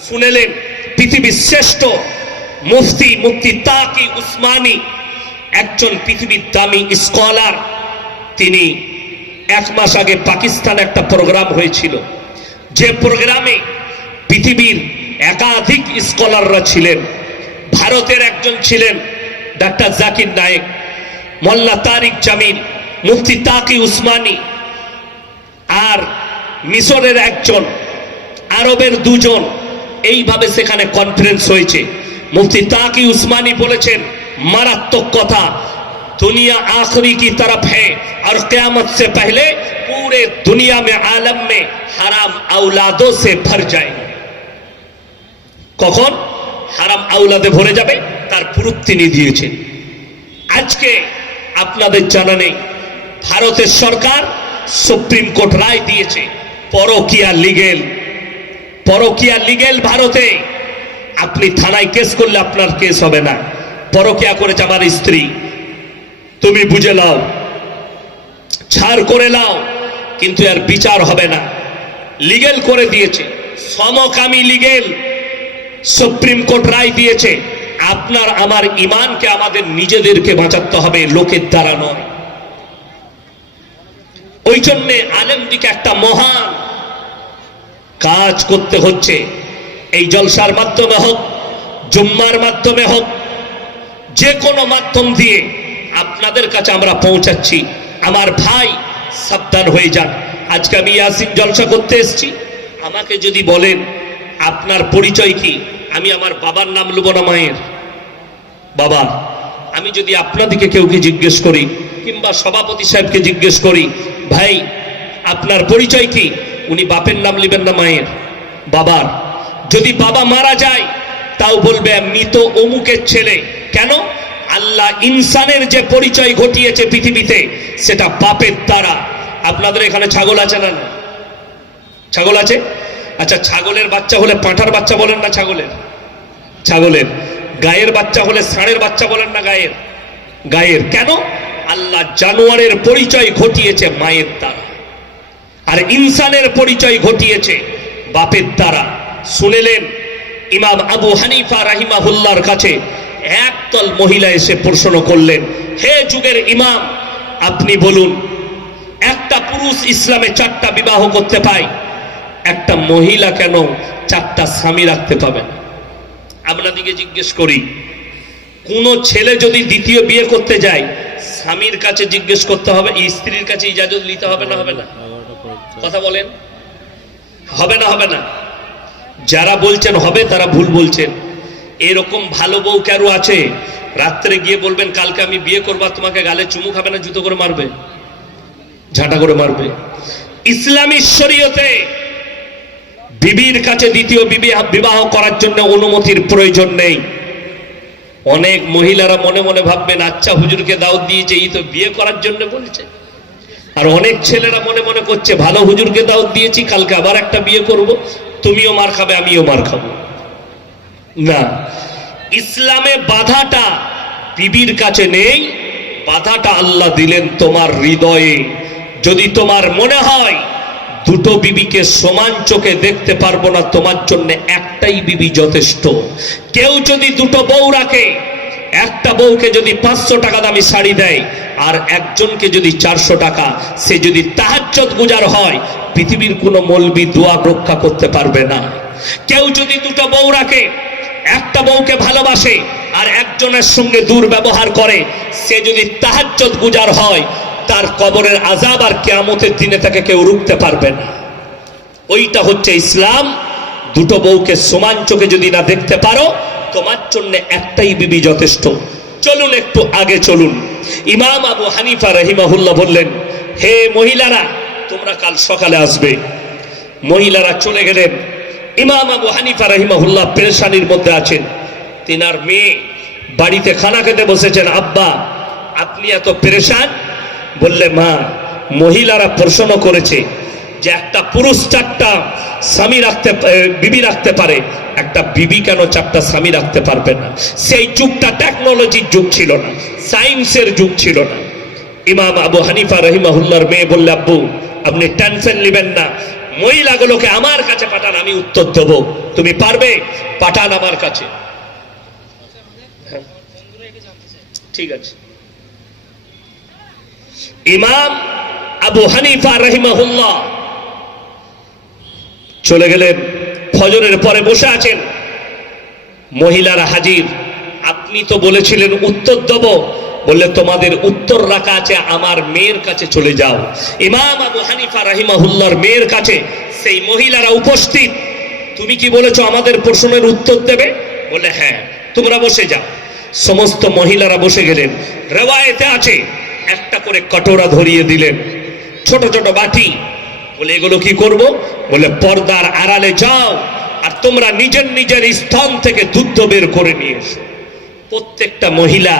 শুনেলেন পৃথিবীর শ্রেষ্ঠ মুফতি মুফতি তাকি উসমানী, একজন পৃথিবীর দামি স্কলার। তিনি এক মাস আগে পাকিস্তানে একটা প্রোগ্রাম হয়েছিল। যে প্রোগ্রামে পৃথিবীর একাধিক স্কলাররা ছিলেন। ভারতের একজন ছিলেন ডাক্তার জাকির নায়েক, মোল্লা তারিক জামিল, মুফতি তাকি উসমানী আর মিশরের একজন, আরবের দুজন এইভাবে সেখানে কনফারেন্স হয়েছে মুফতি তাকি উসমানী বলেছেন মারাত্মক কথা दुनिया आखिरी की तरफ है और क्यामत से पहले पूरे दुनिया में आलम में हराम औलादों से भर जाएंगे কখন হারাম আউলাদে ভরে যাবে তার প্রুফ তিনি দিয়েছেন আজকে আপনাদের জানা নেই ভারতের সরকার সুপ্রিম কোর্ট রায় দিয়েছে পরকিয়া লিগেল পরকিয়া লিগেল ভারতে। আপনি থানায় কেস করলে আপনার কেস হবে না। পরকিয়া করেছে আমার স্ত্রী। তুমি বুঝে নাও। ছাড় করে নাও। কিন্তু আর বিচার হবে না। লিগেল করে দিয়েছে। সমকামী লিগেল সুপ্রিম কোর্ট রায় দিয়েছে। আপনার আমার ইমানকে আমাদের নিজেদেরকে বাঁচাতে হবে, লোকের দ্বারা নয়। ওই জন্যে আলেমদিকে একটা মহান কাজ করতে হচ্ছে। এই জলসার মাধ্যমে হোক, জুম্মার মাধ্যমে হোক যে কোনো মাধ্যম দিয়ে আপনাদের কাছে আমরা পৌঁছাচ্ছি। আমার ভাই সাবধান হয়ে যান। আজকে আমি ইয়াসিন জলসা করতে এসেছি। আমাকে যদি বলেন, আপনার পরিচয় কি? আমি আমার বাবার নাম নেব না মায়ের। বাবা, আমি যদি আপনাদিকে কেউকে জিজ্ঞেস করি, কিংবা সভাপতি সাহেবকে জিজ্ঞেস করি, ভাই, আপনার পরিচয় কি? উনি বাপের নাম নেবেন না মায়ের, বাবার। যদি বাবা মারা যায়, তাও বলবে, মৃত অমুকের ছেলে। কেন? আল্লাহ ইনসানের যে পরিচয় ঘটিয়েছে পৃথিবীতে, সেটা বাপের দ্বারা। আপনাদের এখানে ছাগল আছে না? ছাগল আছে? আচ্ছা ছাগলের বাচ্চা হলে পাঁঠার বাচ্চা বলেন না ছাগলের? ছাগলের। গায়ের বাচ্চা হলে ষাঁড়ের বাচ্চা বলেন না গায়ের? গায়ের। কেন? আল্লাহ জানোয়ারের পরিচয় ঘটিয়েছে মায়ের দ্বারা। আর ইনসানের পরিচয় ঘটিয়েছে বাপের দ্বারা। শুনেলেন ইমাম আবু হানিফা রাহিমাহুল্লার কাছে একদল মহিলা এসে প্রশ্ন করলেন, হে যুগের ইমাম, আপনি বলুন, একটা পুরুষ ইসলামে চারটা বিবাহ করতে পায়, একটা মহিলা কেন চারটা স্বামী রাখতে পাবেন আপনাদিকে জিজ্ঞেস করি, কোন ছেলে যদি দ্বিতীয় বিয়ে করতে যায়, স্বামীর কাছে জিজ্ঞেস করতে হবে, স্ত্রীর কাছে ইজাজত নিতে হবে না হবে না? কথা বলেন। হবে না হবে না। যারা বলছেন হবে, তারা ভুল বলছেন। এরকম ভালো বউ কারও আছে? রাত্রে গিয়ে বলবেন, কালকে আমি বিয়ে করব তোমাকে গালে চুমু খাবে না, জুতো করে মারবে, ঝাঁটা করে মারবে। ইসলামী শরীয়তে বিবির কাছে দ্বিতীয় বিবি বিবাহ করার জন্য অনুমতির প্রয়োজন নেই। অনেক মহিলারা মনে মনে ভাববেন আচ্ছা হুজুরকে দাওয়াত দিয়েছে, এই তো বিয়ে করার জন্য বলছে। আর অনেক ছেলেরা মনে মনে করছে, ভালো হুজুরকে দাওয়াত দিয়েছি, কালকে আবার একটা বিয়ে করব। তুমিও মার খাবে, আমিও মার খাব। না। ইসলামে বাধাটা বিবির কাছে নেই, বাধাটা আল্লাহ দিলেন তোমার হৃদয়ে। যদি তোমার মনে হয়, দুটো বিবিকে সমান চোখে দেখতে পারব না, তোমার জন্য একটাই বিবি যথেষ্ট। কেউ যদি দুটো বউ রাখে, একটা বউকে যদি পাঁচশো টাকা দামি শাড়ি দেয় আর একজনকে যদি চারশো টাকা, সে যদি তাহাজ্জত গুজার হয়, পৃথিবীর কোনো মলবি দোয়া রক্ষা করতে পারবে না। কেউ যদি দুটো বউ রাখে, একটা বউকে ভালোবাসে, আর একজনের সঙ্গে দুর্ব্যবহার করে, সে যদি তাহাজ্জত গুজার হয়, তার কবরের আজাব আর কেয়ামতের দিনে তাকে কেউ রুখতে পারবে না। ওইটা হচ্ছে ইসলাম। দুটো বউকে সমান চোখে যদি না দেখতে পারো, তোমার জন্য একটাই বিবি যথেষ্ট। চলুন, একটু আগে চলুন। ইমাম আবু হানিফা রহিমাহুল্লাহ বললেন, হে মহিলারা, তোমরা কাল সকালে আসবে। মহিলারা চলে গেলেন। ইমাম আবু হানিফা রহিমাহুল্লাহ পেরেশানির মধ্যে আছেন। তিনার মেয়ে বাড়িতে খানা খেতে বসেছেন। আব্বা, আপনি এত পেরেশান? বললে, মা, মহিলারা প্রশ্ন করেছে যে একটা পুরুষ চারটা স্বামী রাখতে বিবি রাখতে পারে, একটা বিবি কেন চারটা স্বামী রাখতে পারবে না? সেই যুগটা টেকনোলজির যুগ ছিল না সায়েন্সের যুগ ছিল না। ইমাম আবু হানিফা রহিমাহুল্লার মেয়ে বললে, আব্বু, আপনি টেনশন নেবেন না, মহিলাগুলোকে আমার কাছে পাঠান, আমি উত্তর দেব। তুমি পারবে? পাঠান আমার কাছে। ঠিক আছে। ইমাম আবু হানিফা রহিমাহুল্লাহ চলে গেলেন ফজরের পরে বসে আছেন। মহিলারা হাজির। আপনি তো বলেছিলেন উত্তর দেব। বললে তোমাদের উত্তর রাখা আছে, আমার মেয়ের কাছে চলে যাও। ইমাম আবু হানিফা রাহিমাহুল্লাহর মেয়ের কাছে সেই মহিলারা উপস্থিত। তুমি কি বলেছ আমাদের প্রশ্নের উত্তর দেবে? বলে হ্যাঁ তোমরা বসে যাও। সমস্ত মহিলারা বসে গেলেন। রেওয়ায়েতে আছে, একটা করে কটোরা ধরিয়ে দিলেন। ছোট ছোট বাটি বলে, এগুলো কি করব? বলে, পর্দার আড়ালে যাও আর তোমরা নিজের নিজের স্থান থেকে দুধ বের করে নিয়ে এসো। প্রত্যেকটা মহিলা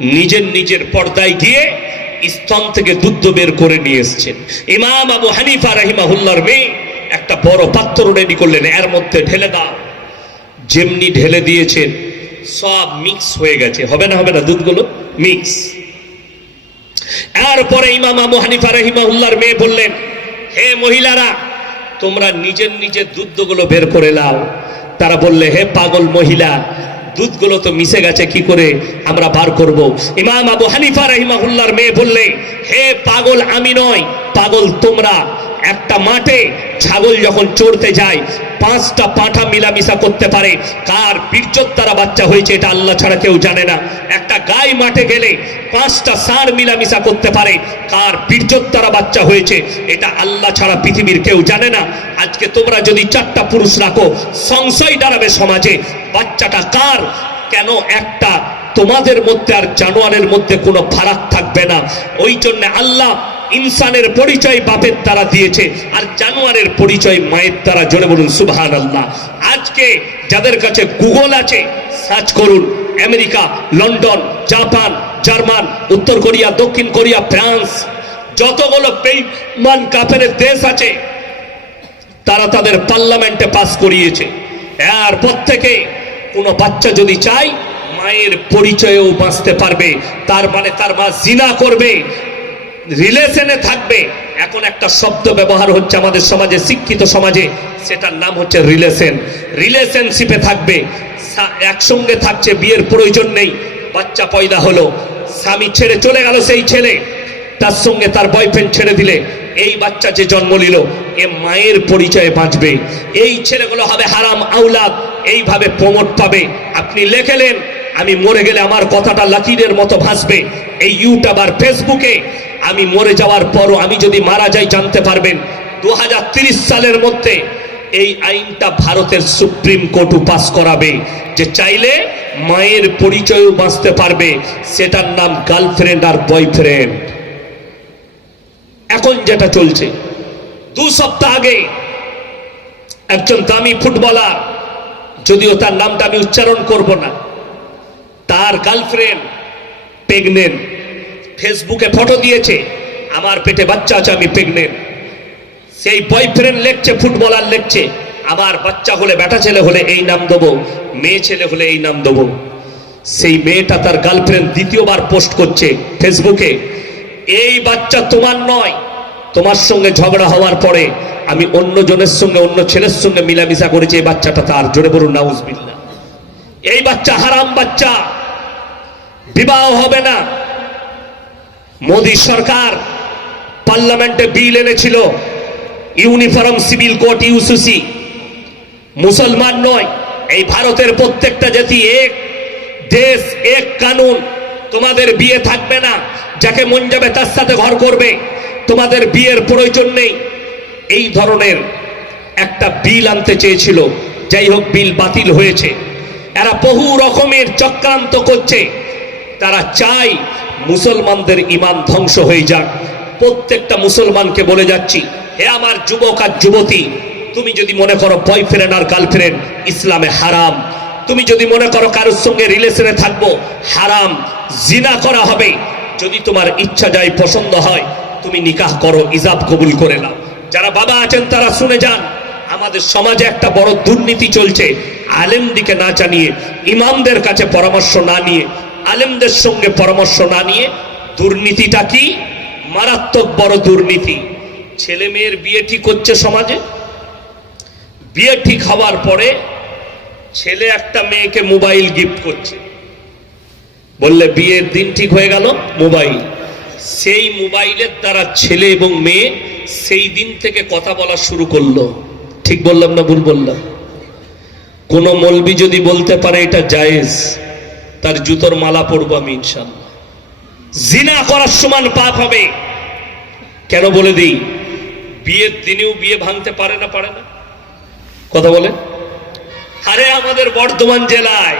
নিজের নিজের পর্দায় গিয়ে স্তন থেকে দুধ বের করে নিয়ে এসছেন। ইমাম আবু হানিফা রাহিমাহুল্লার মেয়ে একটা বড় পাত্র রেডি করলেন, এর মধ্যে ঢেলে দাও। যেমনি ঢেলে দিয়েছেন, সব মিক্স হয়ে গেছে। হবে না হবে না, দুধগুলো? মিক্স এরপরে ইমাম আবু হানিফা রহিমাহুল্লার মেয়ে বললেন হে মহিলারা, তোমরা নিজের নিজের দুধগুলো বের করে নাও। তারা বললে, হে পাগল মহিলা, দুধগুলো তো মিশে গেছে, কি করে আমরা বার করব? ইমাম আবু হানিফা রহিমাহুল্লার মেয়ে বললে, হে পাগল আমি নয়, পাগল তোমরা। একটা মাঠে ছাগল যখন চড়তে যায়, পাঁচটা পাঁঠা মিলামিশা করতে পারে। কার বীর্যত দ্বারা বাচ্চা হয়েছে এটা আল্লাহ ছাড়া কেউ জানে না। একটা গায়ে মাঠে গেলে পাঁচটা ষাঁড় মিলামিশা করতে পারে। কার বীর্যত দ্বারা বাচ্চা হয়েছে এটা আল্লাহ ছাড়া পৃথিবীর কেউ জানে না। আজকে তোমরা যদি চারটা পুরুষ রাখো, সংশয় দাঁড়াবে সমাজে। বাচ্চাটা কার? কেন একটা তোমাদের মধ্যে আর জানোয়ারের মধ্যে কোনো ফারাক থাকবে না? ওই জন্য আল্লাহ ইনসানের পরিচয় বাপের তারা দিয়েছে, আর জানোয়ারের পরিচয় মায়ের দ্বারা। জোরে বলুন সুবহান আল্লাহ আজকে যাদের কাছে গুগল আছে, সার্চ করুন, আমেরিকা, লন্ডন, জাপান, জার্মান, উত্তর কোরিয়া, দক্ষিণ কোরিয়া, ফ্রান্স, যতগুলো বেইমান কাফের দেশ আছে, তারা তাদের পার্লামেন্টে পাস করিয়েছে। আর থেকে কোনো বাচ্চা যদি চায়, মায়ের পরিচয়েও বাঁচতে পারবে, তার মানে তার মা জিনা করবে রিলেশনে থাকবে। এখন একটা শব্দ ব্যবহার হচ্ছে আমাদের সমাজে, শিক্ষিত সমাজে। সেটার নাম হচ্ছে রিলেশন। রিলেশনশিপে থাকবে। একসঙ্গে থাকছে, বিয়ের প্রয়োজন নেই। বাচ্চা পয়দা হলো। স্বামী ছেড়ে চলে গেল সেই ছেলে। তার সঙ্গে তার বয়ফ্রেন্ড ছেড়ে দিলে। এই বাচ্চা যে জন্ম নিল, এ মায়ের পরিচয়ে বাঁচবে। এই ছেলেগুলো হবে হারাম আউলাদ এইভাবে প্রমোট পাবে। আপনি লেখেলেন, আমি মরে গেলে আমার কথাটা লাকিরের মতো ভাসবে। এই ইউটিউব আর ফেসবুকে আমি মরে যাওয়ার পরও আমি যদি মারা যাই, জানতে পারবেন দু সালের মধ্যে এই আইনটা ভারতের সুপ্রিম কোর্ট পাস করাবে। যে চাইলে মায়ের পরিচয়ও বাঁচতে পারবে, সেটার নাম গার্লফ্রেন্ড আর বয়ফ্রেন্ড। এখন যেটা চলছে, দু সপ্তাহ আগে একজন দামি ফুটবলার, যদিও তার নামটা আমি উচ্চারণ করব না, তার গার্লফ্রেন্ড প্রেগনেন্ট। ফেসবুকে ফটো দিয়েছে, আমার পেটে বাচ্চা আছে, আমি প্রেগনেন্ট সেই বয়ফ্রেন্ড লেখছে ফুটবলার লেখছে, আমার বাচ্চা হলে, বেটা ছেলে হলে এই নাম দেবো, মেয়ে ছেলে হলে এই নাম দেবো। সেই মেয়েটা তার গার্লফ্রেন্ড দ্বিতীয়বার পোস্ট করছে ফেসবুকে, এই বাচ্চা তোমার নয়, তোমার সঙ্গে ঝগড়া হওয়ার পরে আমি অন্য জনের সঙ্গে, অন্য ছেলের সঙ্গে মিলামিশা করেছি, এই বাচ্চাটা তার, জোরে বলুন নাউজবিল্লা এই বাচ্চা হারাম বাচ্চা, বিবাহ হবে না। মোদী সরকার পার্লামেন্টে বিল এনেছিল। Uniform civil code, UCC. মুসলমান নয়, এই ভারতের প্রত্যেকটা জাতি এক। দেশ এক কানুন। তোমাদের বিয়ে থাকবে না, যাকে মন যাবে তার সাথে ঘর করবে। তোমাদের বিয়ের প্রয়োজন নেই। এই ধরনের একটা বিল আনতে চেয়েছিল। যাই হোক, বিল বাতিল হয়েছে। এরা বহু রকমের চক্রান্ত করছে। তারা চায় মুসলমানদের ইমান ধ্বংস হয়ে যাক। প্রত্যেকটা মুসলমানকে বলে যাচ্ছি, হে আমার যুবক আর যুবতী, তুমি যদি মনে করো বয়ফ্রেন্ড আর গার্লফ্রেন্ড ইসলামে হারাম, তুমি যদি মনে করো কারোর সঙ্গে রিলেশনে থাকব, হারাম, জিনা করা হবে। যদি তোমার ইচ্ছা যায়, পছন্দ হয়, তুমি নিকাহ করো ইজাব কবুল করে নাও। যারা বাবা আছেন, তারা শুনে যান, আমাদের সমাজে একটা বড় দুর্নীতি চলছে। আলেম দিকে না জানিয়ে, ইমামদের কাছে পরামর্শ না নিয়ে আলেমদের সঙ্গে পরামর্শ না নিয়ে দুর্নীতিটা কি? মারাত্মক বড় দুর্নীতি। ছেলে মেয়ের বিয়ে ঠিক হচ্ছে সমাজে? বিয়ে ঠিক হওয়ার পরে ছেলে একটা মেয়েকে মোবাইল গিফট করছে। বললে, বিয়ের দিন ঠিক হয়ে গেল, মোবাইল। সেই মোবাইলের দ্বারা ছেলে এবং মেয়ে সেই দিন থেকে কথা বলা শুরু করল। ঠিক বললাম না ভুল বললাম? কোন মলবি যদি বলতে পারে এটা জায়েজ। তার জুতোর মালা পরবো আমি ইনশাল্লাহ। জিনা করার সমান পাপ হবে। কেন বলে দিই? বিয়ের দিনেও বিয়ে ভাঙতে পারে না পারে না। কথা বলে? আরে আমাদের বর্ধমান জেলায়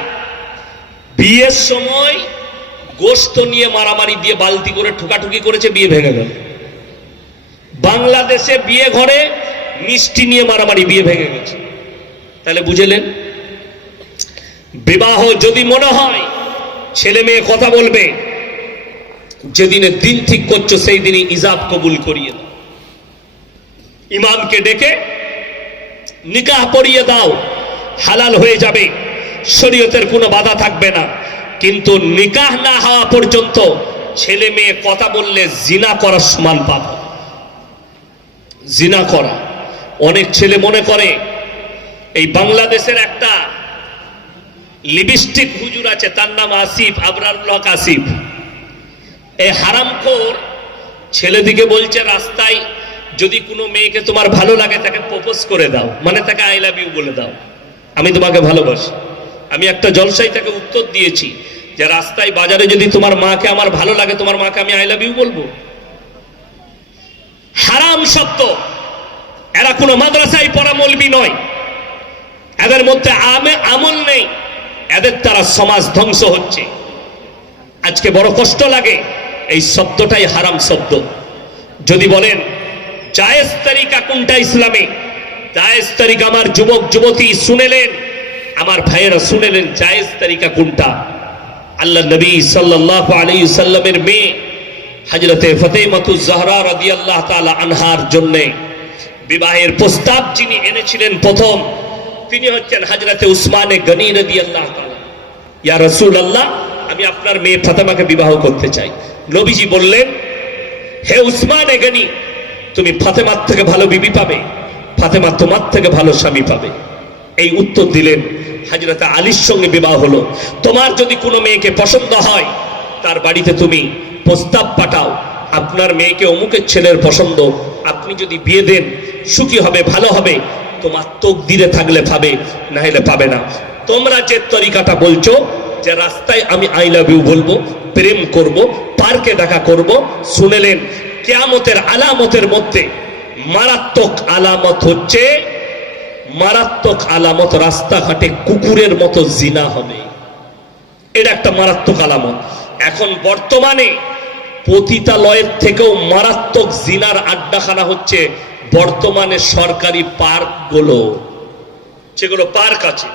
বিয়ের সময় গোস্ত নিয়ে মারামারি দিয়ে বালতি করে ঠুকাঠুকি করেছে, বিয়ে ভেঙে গেল। বাংলাদেশে বিয়ে ঘরে মিষ্টি নিয়ে মারামারি, বিয়ে ভেঙে গেছে। তাহলে বুঝলেন বিবাহ যদি মনে হয়, ছেলে মেয়ে কথা বলবে, যেদিনে দিন ঠিক করছ সেই দিনই ইজাব কবুল করিয়ে দাও। ইমামকে ডেকে নিকাহ পড়িয়ে দাও, হালাল হয়ে যাবে, শরীয়তের কোনো বাধা থাকবে না। কিন্তু নিকাহ না হওয়া পর্যন্ত ছেলে মেয়ে কথা বললে জিনা করার সমান পাব জিনা করা। অনেক ছেলে মনে করে, এই বাংলাদেশের একটা লিপস্টিক হুজুর আছে, তার নাম আসিফ, আবরারুল হক আসিফ। এই হারামখোর ছেলেদিকে বলছে, রাস্তায় যদি কোনো মেয়েকে তোমার ভালো লাগে, তাকে প্রপোজ করে দাও। মানে তাকে আই লাভ ইউ বলে দাও। আমি তোমাকে ভালোবাসি। আমি একটা জলসাই তাকে উত্তর দিয়েছি যে, রাস্তায় বাজারে যদি তোমার মাকে আমার ভালো লাগে, তোমার মাকে আমি আই লাভ ইউ বলব। হারাম শব্দ। এরা কোনো মাদ্রাসায় পড়া মলবি নয়। এদের মধ্যে আমে আমল নেই। এদের দ্বারা সমাজ ধ্বংস হচ্ছে। আজকে বড় কষ্ট লাগে এই শব্দটাই হারাম শব্দ। যদি বলেন, জায়েজ তারিকা কোনটা ইসলামে? জায়েজ তারিকা আমার যুবক, যুবতী শুনেলেন, আমার ভাইয়েরা শুনেলেন জায়েজ তারিকা কোনটা? আল্লাহ নবী সাল্লাল্লাহু আলাইহি সাল্লামের মেয়ে হযরতে ফাতেমাতু জাহরা রাদিয়াল্লাহু তাআলা আনহার জন্য বিবাহের প্রস্তাব যিনি এনেছিলেন প্রথম তিনি হচ্ছেন হযরতে উসমানে গনি রাদিয়াল্লাহু তাআলা। ইয়া রাসূলুল্লাহ, আমি আপনার মেয়ে ফাতেমাকে বিবাহ করতে চাই। নবীজি বললেন, হে উসমানে গনি, তুমি ফাতেমার থেকে ভালো বিবি পাবে, ফাতেমা তোমার থেকে ভালো স্বামী পাবে। এই উত্তর দিলেন হাজরত আলীর সঙ্গে বিবাহ হলো। তোমার যদি কোনো মেয়েকে পছন্দ হয়, তার বাড়িতে তুমি প্রস্তাব পাঠাও, আপনার মেয়েকে অমুকের ছেলের পছন্দ, আপনি যদি বিয়ে দেন, সুখী হবে, ভালো হবে তোমার তোক দিলে থাকলে পাবে না হলে পাবে না। তোমরা যে তরিকাটা বলছো, যে রাস্তায় আমি আই লাভ ইউ বলব, প্রেম করব, পার্কে দেখা করব শুনেলেন কেয়ামতের আলামতের মধ্যে মারাত্মক আলামত হচ্ছে, মারাত্মক আলামত রাস্তাঘাটে কুকুরের মতো জিনা হবে। এটা একটা মারাত্মক আলামত। এখন বর্তমানে পতিতালয়ের থেকেও মারাত্মক জিনার আড্ডাখানা হচ্ছে বর্তমানে সরকারি পার্কগুলো যেগুলো পার্ক আছে